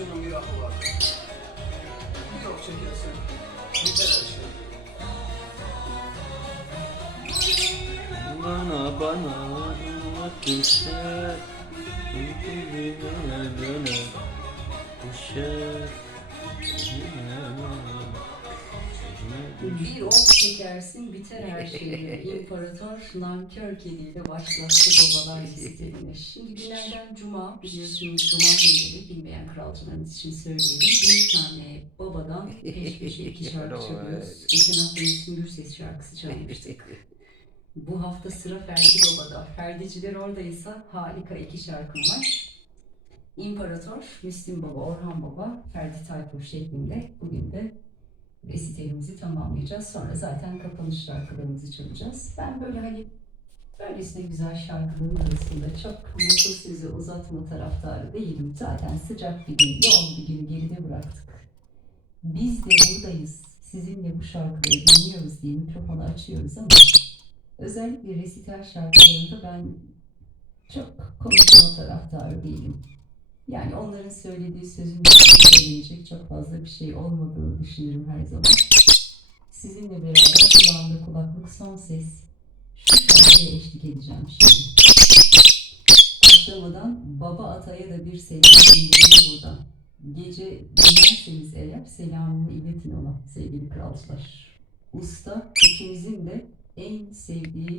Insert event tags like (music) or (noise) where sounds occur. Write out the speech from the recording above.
acının bir ahı var. Yok çekersin. Biter her şey. Bana bana düşer Döne döne Düşer Bir ok çekersin biter her şey. (laughs) İmparator nankör kediyle başlattı babalar sistemini. Şimdi günlerden cuma biliyorsunuz cuma günleri bilmeyen kralcılarımız için söyleyelim. Bir tane babadan peş peşe iki (laughs) şarkı çalıyoruz. Geçen hafta Müslüm Gürses şarkısı çalmıştık. (laughs) Bu hafta sıra Ferdi Baba'da. Ferdiciler oradaysa harika iki şarkım var. İmparator, Müslüm Baba, Orhan Baba, Ferdi Tayfur şeklinde bugün de resitelimizi tamamlayacağız. Sonra zaten kapanış şarkılarımızı çalacağız. Ben böyle hani böylesine güzel şarkıların arasında çok mutlu sizi uzatma taraftarı değilim. Zaten sıcak bir gün, yoğun bir günü geride bıraktık. Biz de buradayız. Sizinle bu şarkıları dinliyoruz diye mikrofonu açıyoruz ama özellikle resital şarkılarında ben çok konuşma taraftarı değilim. Yani onların söylediği sözün söyleyecek çok fazla bir şey olmadığını düşünürüm her zaman. Sizinle beraber kulağımda kulaklık son ses. Şu şarkıya eşlik edeceğim şimdi. Başlamadan baba ataya da bir selam göndereyim buradan. Gece dinlerseniz eğer selamımı iletin ona sevgili kralcılar. Usta ikimizin de en sevdiği